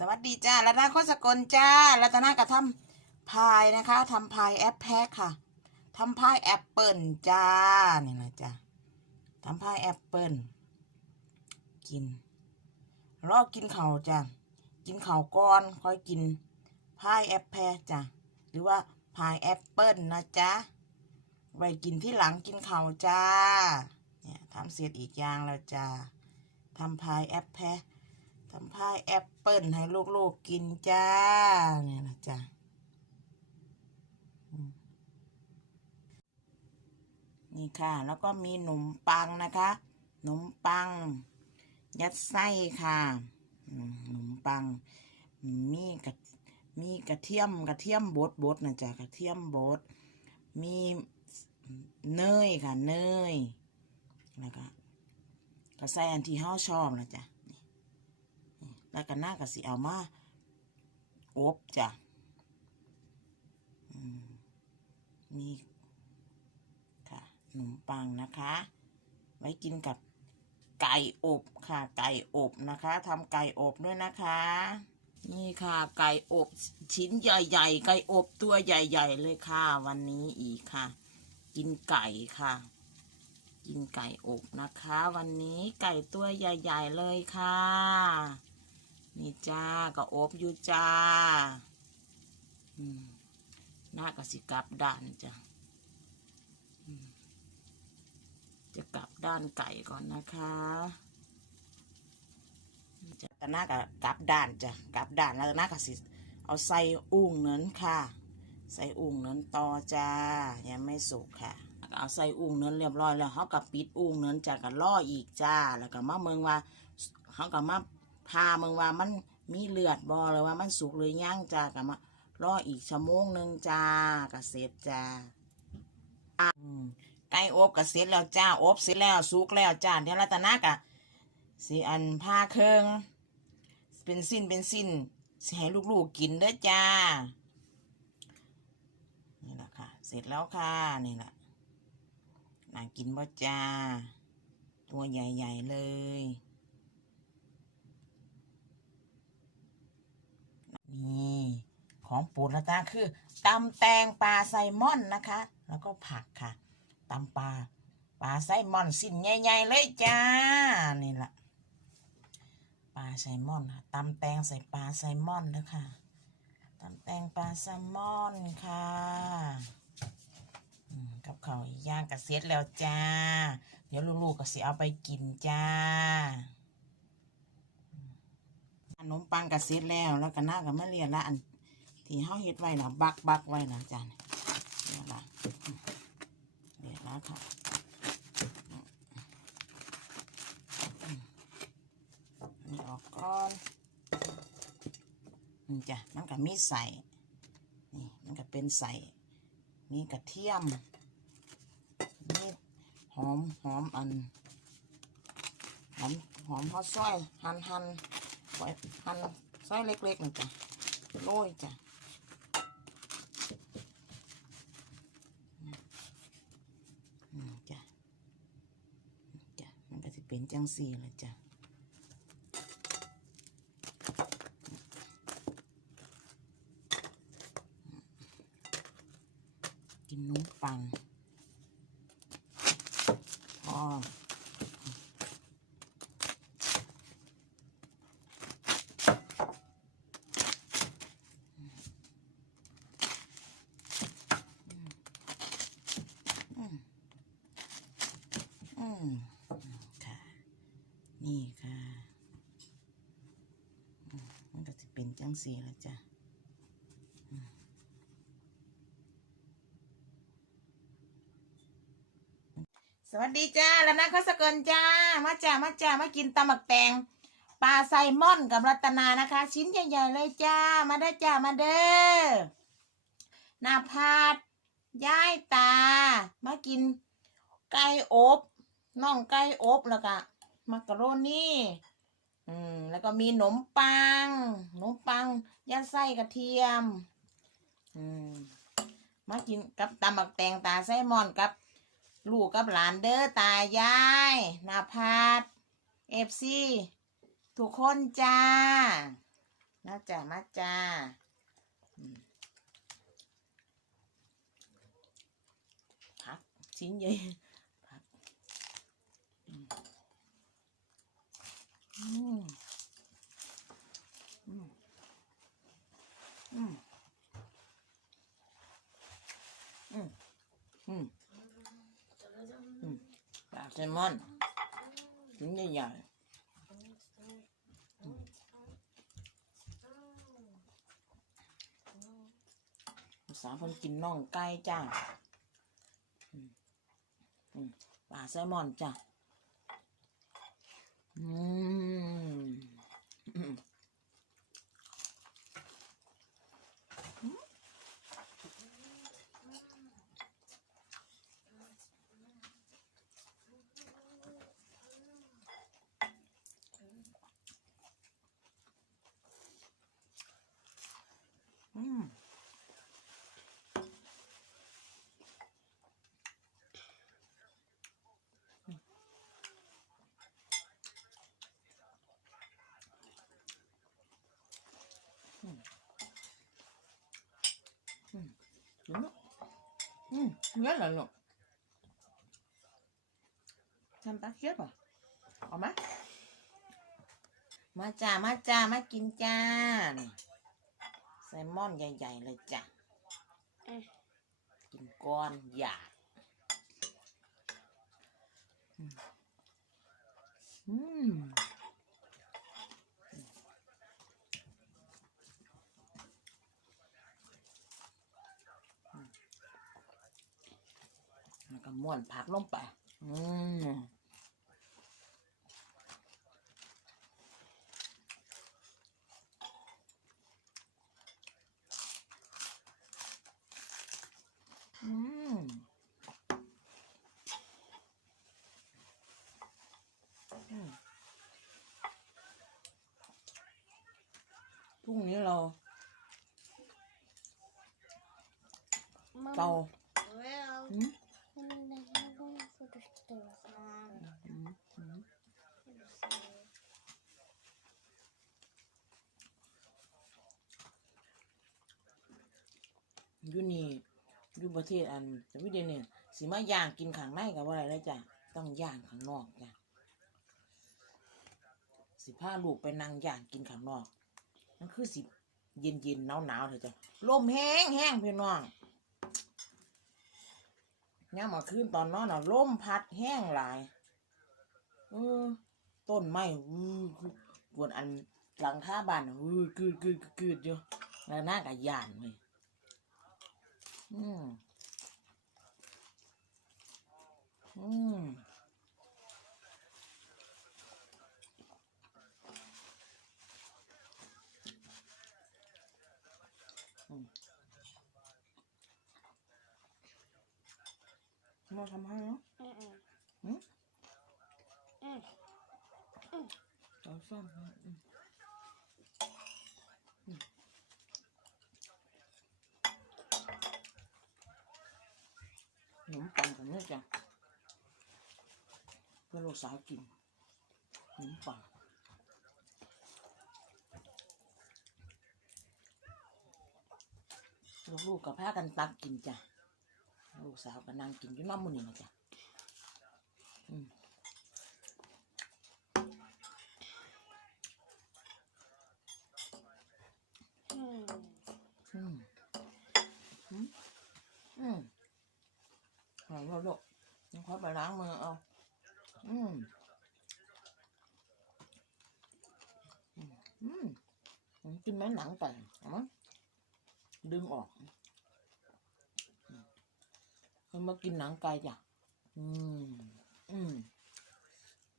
สวัสดีจ้ารัตนาโคสกลจ้ารัตนากระทำพายนะคะทำพายแอปแพ็คค่ะทำพายแอปเปิลจ้านี่นะจ้าทำพายแอปเปิลกิน รอกินเขาจ้ากินเขาก่อนค่อยกินพายแอปแพ็คจ้าหรือว่าพายแอปเปิลนะจ๊ะไว้กินที่หลังกินเขาจ้าเนี่ยทำเสร็จอีกอย่างแล้วจ้าทำพายแอปแพ็ค ทำพายแอปเปิลให้ลูกๆกินจ้า เนี่ยนะจ้านี่ค่ะ แล้วก็มีหนมปังนะคะหนมปัง ยัดไส้ค่ะหนมปัง มีกระมีกระเทียมกระเทียมบดบดนะจ๊ะกระเทียมบดมีเนยค่ะเนยแล้วก็ก็ใส่อันที่เฮาชอบนะจ๊ะ แล้วก็น่าก็สิเอามาอบจ้ะมีค่ะขนมปังนะคะ ไว้กินกับไก่อบค่ะ ไก่อบนะคะทำไก่อบด้วยนะคะ นี่ค่ะ ไก่อบชิ้นใหญ่ๆ ไก่อบตัวใหญ่ ๆ เลยค่ะ วันนี้อีกค่ะ กินไก่ค่ะ กินไก่อบนะคะ วันนี้ไก่ตัวใหญ่ ๆ เลยค่ะ นี่จ้าก็อบอยู่จ้าหน้าก็สิกลับด้านจ้ะจะกลับด้านไก่ก่อนนะคะจะหน้าก็กลับด้านจ้ะกลับด้านแล้วหน้าก็สิเอาใส่อุ้งเนั้นค่ะ ใส่อุ้งเนั้นต่อจ้ายังไม่สุกค่ะเอาใส่อุ้งเนั้นเรียบร้อยแล้วเขากับปิดอุ้งเนั้นจ้ะก็ล่ออีกจ้า แล้วก็มาเมืองว่าเขากับมา พาเมืองว่ามันมีเลือดบอหรือว่ามันสุกหรือยังจ้ากับมารออีกชั่วโมงหนึ่งจ้าก็เสร็จจ้าไก่อบก็เสร็จแล้วจ้าอบเสร็จแล้วสุกแล้วจ้าเดี๋ยวรัตนากะสิอันผ้าเครื่องเป็นสิ้นเป็นสิ้นสิให้ลูกๆกินเด้อจ้า นี่แหละค่ะ เสร็จแล้วค่ะ นี่แหละน่ากินบ่จ้า ตัวใหญ่ ๆ เลย นี่ของปูดละตาคือตำแตงปลาไซมอนนะคะ แล้วก็ผักค่ะตำปลาปลาไซมอนสิ้นใหญ่ๆเลยจ้านี่แหละปลาไซมอนค่ะตำแตงใส่ปลาไซมอนนะคะตำแตงปลาไซมอนค่ะกับข้าวย่างก็เสร็จแล้วจ้า เดี๋ยวลูกๆก็สิเอาไปกินจ้า นมปังก็เสร็จแล้วแล้วก็น่ากับมะเรียนละอันที่เฮาเฮ็ดไว้นะบักบักไว้นะจ้าเนี่ยละเรียนแล้วค่ะนี่ออกก่อนนี่จ้ะมันก็มีใส่นี่มันก็เป็นใส่มีกระเทียมมีหอมหอมอันหอมหอมพอซอยหั่นหั่น ไว้หั่นซอยเล็กๆหนึ่งจ้ะโรยจ้ะจ้ะจ้ะมันก็จะเป็นจังสี่เลยจ้ะกินนมปังพอ อืมอืม ค่ะ นี่ค่ะมันก็จะเป็นจังสีแล้วจ้ะสวัสดีจ้าแล้วนะเขาสกลจ้า มาจ้ามาจ้ามากินตำหมักแตงปลาไซมอนกับรัตนานะคะ ชิ้นใหญ่ๆเลยจ้า มาได้จ้ามาเด้อนาพาดยายตา มากินไก่อบ น่องไก่อบแล้วก็มักกะโรนี่อืมแล้วก็มีขนมปังขนมปังยัดไส้กระเทียม อืมมากินกับตำบักแตงตาไส้มอนกับ ลูกกับหลานเด้อตายายนาพาดเอฟซีทุกคนจ้านะมาจ้ามาจ้าหักชิ้นใหญ่พักอืม อืมอืมอืมอืมอืมอืมปลาแซลมอนชิ้นใหญ่ๆภาษาเพิ่นกินน่องไก่จ้าอืมอืมปลาแซลมอนจ้ะอืมอืมอืม Ừ, đúng đó. Ừ, rất là luôn. Năm tác chết rồi. Ở má. Má cha, má cha, má กินจ้านี่แซลมอนใหญ่ ๆ เลยจ้ะอืมกินก้อนหยาดอืมอืมแล้ว ก็ม้วนผักลงไป อืมอืมพรุ่งนี้เราเตา อยู่นี่อยู่ประเทศอันสวีเดนเนี่ยสิมาย่างกินข้างในกับว่าอะไรเลยจ้ะต้องย่างข้างนอกจ้ะสิพาลูกไปนั่งย่างกินข้างนอกมันคือสิเย็นเย็นหนาวหนาวเถอะจ้ะลมแห้งแห้งพี่น้องย่ามาคืนตอนนอนอะลมพัดแห้งหลายเออต้นไม้อือกวนอันหลังคาบ้านอือกืดกืดกืดอยู่แล้วหน้ากับยานเลย อืมอืมอืมมาทำให้เนาะう สาวกินขนมปังลูกๆกับพากันตักกินจ้ะ ลูกสาวก็นั่งกินอยู่น้ำมันนี่นะจ้ะอืม อืมอืมอืมหอมแล้วลูกยังขอไปล้างมือเอา อืมอืมกินไหมหนังไก่เอามั้ยดึงออกมเขามากินหนังไก่จ้ะ อืม อืม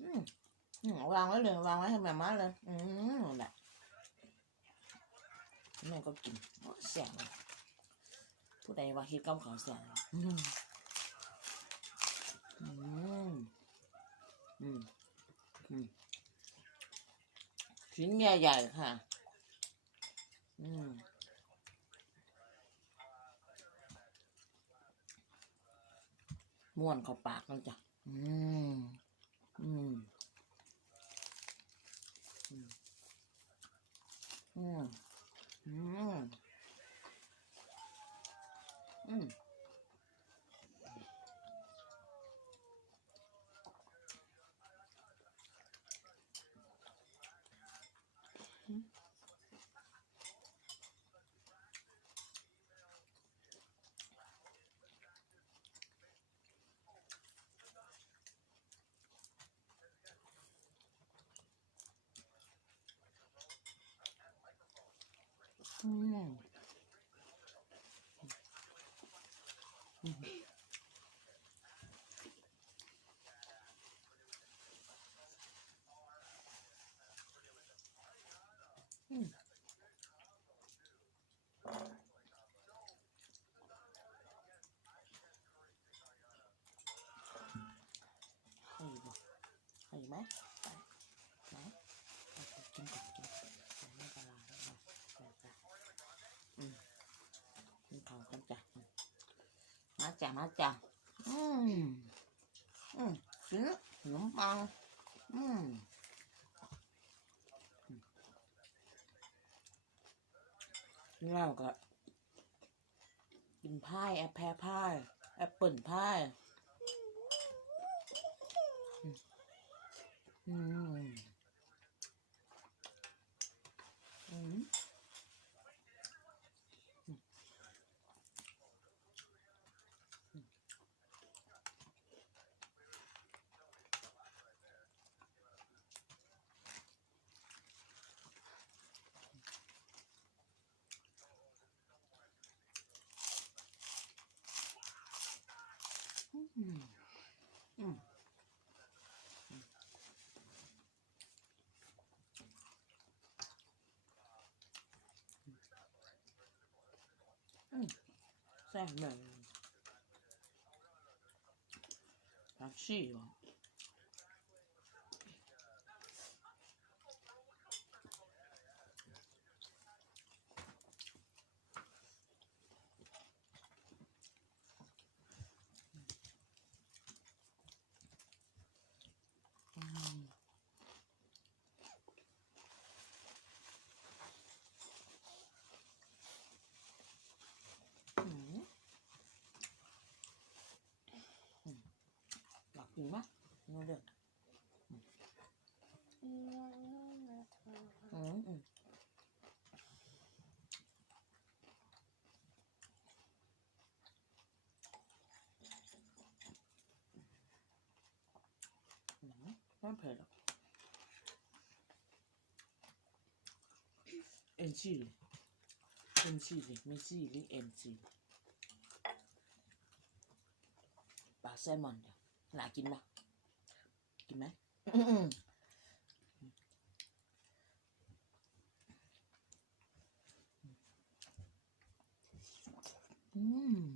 อืมวางไว้เลยวางไว้ให้แม่มาเลย อืมนั่นแหละแม่ก็กินโอ้แสบเลยผู้ใดว่าเฮ็ดกับเขาวแสบอืมอืม ชิ้นใหญ่ๆค่ะมม่วนเข้าปากแล้วจ้ะ อืม อืม อืม อืม อืม อืมให้บ่ให้ไหมไหนเอาไปกินก่อนกินก่อนใส่ไม่ปลาร้าแล้วนะใส่ไปอืมกินข้าวกันจ้ะอืม มาจ้ะมาจ้ะอืมอืมกินขนมปังอืมอืมแล้วก็กินพายแอปแพรพายแอปเปิลพายอืมอืม อืมอืมอืม แซ่บเลยผักชีเหรออืมอืมอืมอยา กกินไหมนู่นเด้อ No, no, not one. อืมอืมอืมไม่เผ็ดหรอกเอ็นชีเลยเอ็นชีเลยไม่ชีเลยเอ็นชีปลาแซลมอนเดี๋ยว หลากินปะกินไหมอืม อืมอืม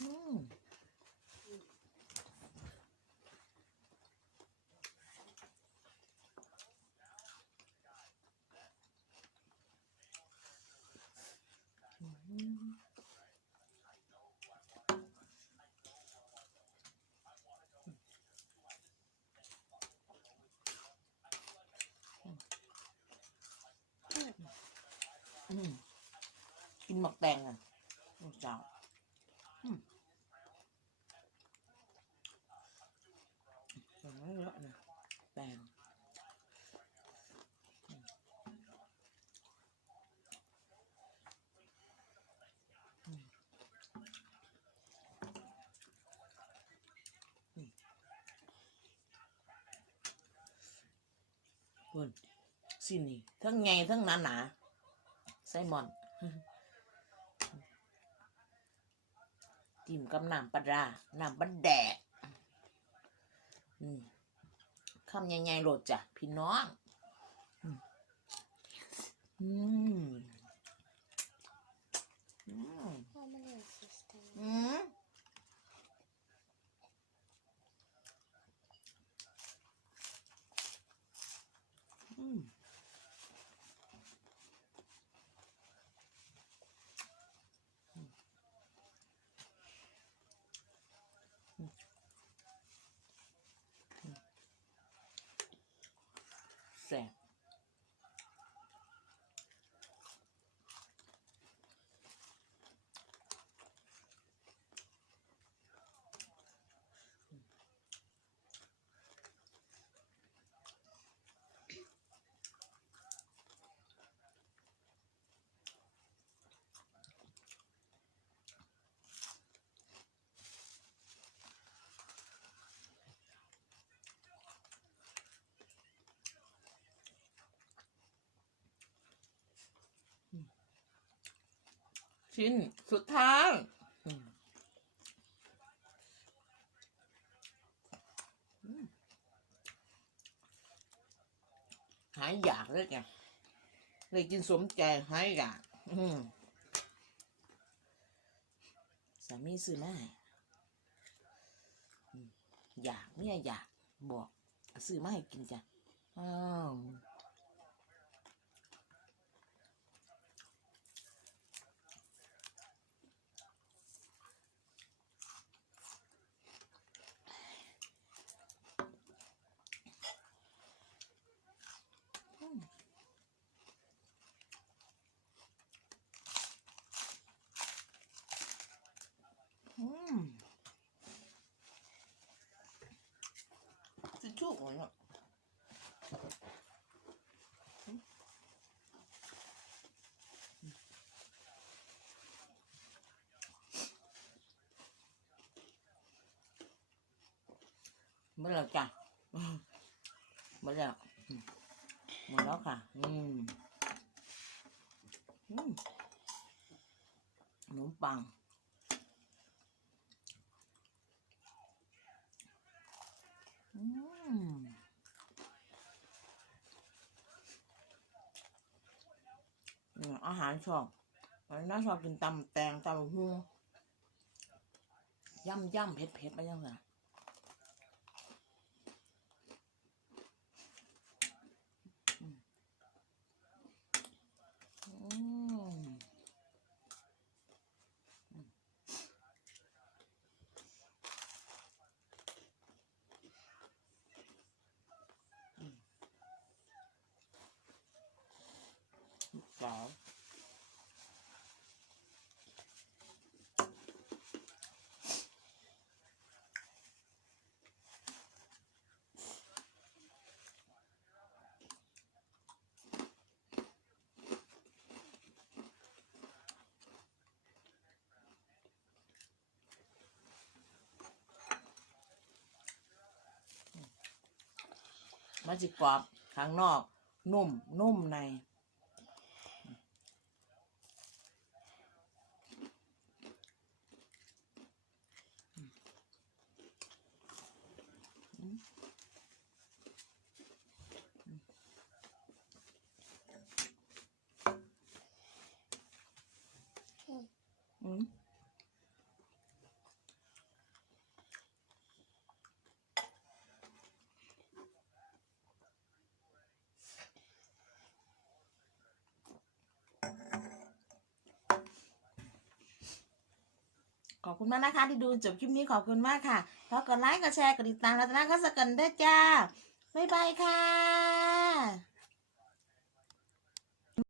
อืมอืม กินหมักแตงอะลูกสาวอืมแต่ไม่เยอะนะแตงอืมอืมอืมคุณสินี่ทั้งไงทั้งหนาหนา ไซมอน จิ้มกับน้ำปลาราน้ำบันแดกคำใหญ่ๆโหลดจ้ะ พี่น้อง อืม ชิ้นสุดท้ายหายอยากเลยไงเลยกินสมใจหายอยากสามีซื้อมาให้อืมอยากเนี่ยอยากบอกซื้อมาให้กินจ้ะอ้าวอืมทิ ชชู่หมดแล้วหมดแล้วจ้ะอืมหมดแล้วอืมหมดแล้วค่ะ อืมอืมขนมปัง อืม อาหารชอบน้าชอบกินตำแตงตำหูย่ำย่ำเผ็ดเผ็ดไปยังไงอืมอืมสาว มันสิกรอบข้างนอก นุ่มนุ่มใน อืม ขอบคุณมากนะคะที่ดูจบคลิปนี้ขอบคุณมากค่ะพอกดไลค์กดแชร์กดติดตามแล้วนาก็สกันด้วยจ้าบ๊ายบายค่ะ